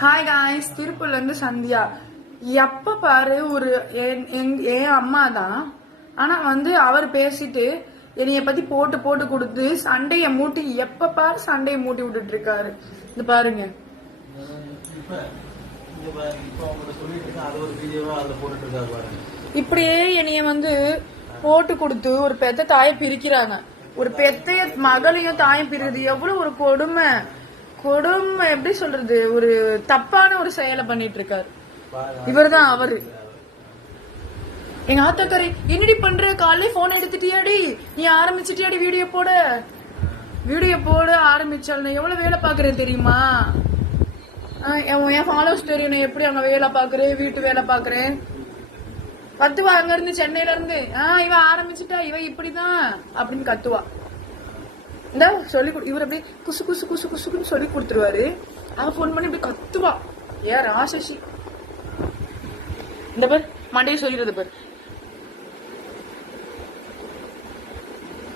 Hi guys, திருப்பூர்ல இருந்து சந்தியா. எப்ப பாரு ஒரு என் அம்மா தான். ஆனா அவர் பேசிட்டு என்னைய பத்தி போட்டு போட்டு கொடுத்து சண்டைய மூட்டி, எப்ப பாரு சண்டைய மூட்டி விட்டுட்டு இருக்காரு. இது பாருங்க. இப்படியே என்னைய போட்டு கொடுத்து ஒரு பெத்த தாயை பிரிக்கிறாங்க. ஒரு பெத்தைய மகளையும் தாயும் பிரிக்கிறது எவ்வளவு ஒரு கொடுமை. கொடுமை எப்படி சொல்றது, ஒரு தப்பான ஒரு செயலை பண்ணிட்டு இருக்காரு. இவர்தான் அவரு. எங்க ஆத்தாக்கரை என்னடி பண்ற, காலையில போன் எடுத்துட்டியாடி, நீ ஆரம்பிச்சிட்டியாடி வீடியோ போட ஆரம்பிச்சால் நான் எவ்வளவு வேலை பாக்குறேன் தெரியுமா? என் ஃபாலோவர்ஸ் தெரியும் நான் எப்படி அங்க வேலை பாக்குறேன், வீட்டு வேலை பாக்குறேன். கத்துவா அங்க இருந்து, சென்னையில இருந்து. இவ ஆரம்பிச்சுட்டா, இவ இப்படிதான் அப்படின்னு கத்துவா. இந்த சொல்லி இவர் அப்படியே குசு குசு குசு குசுன்னு சொல்லி கொடுத்துருவாரு. அவ போன் பண்ணி இப்படி கத்துவா. ஏன் ராசசி இந்த பேர் மண்டையை சொல்லிடுறது பேர்.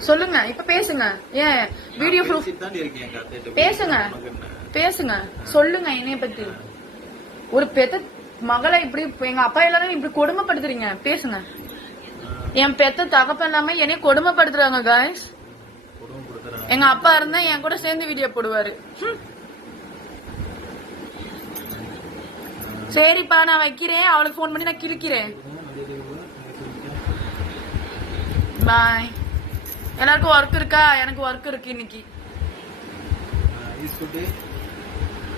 சொல்லுங்க, இப்ப பேசுங்க. ஏன் வீடியோ ப்ரூஃப் பேசுங்க சொல்லுங்க. என்னைய பத்தி ஒரு பெத்த மகளை இப்படி எங்க அப்பா எல்லாரும் இப்படி கொடுமைப்படுத்துறீங்க. பேசுங்க. என் பெத்த தகப்பன் எல்லாமே என்னைய கொடுமைப்படுத்துறாங்க காய்ஸ். எங்க அப்பா இருந்தா என் கூட சேர்ந்து வீடியோ போடுவாரு. சரிப்பா நான் வைக்கிறேன். அவளுக்கு போன் பண்ணி நான் கிழிக்கிறேன். பாய். எல்லாருக்கும் ஒர்க் இருக்கா? எனக்கு ஒர்க் இருக்கு இன்னைக்கு.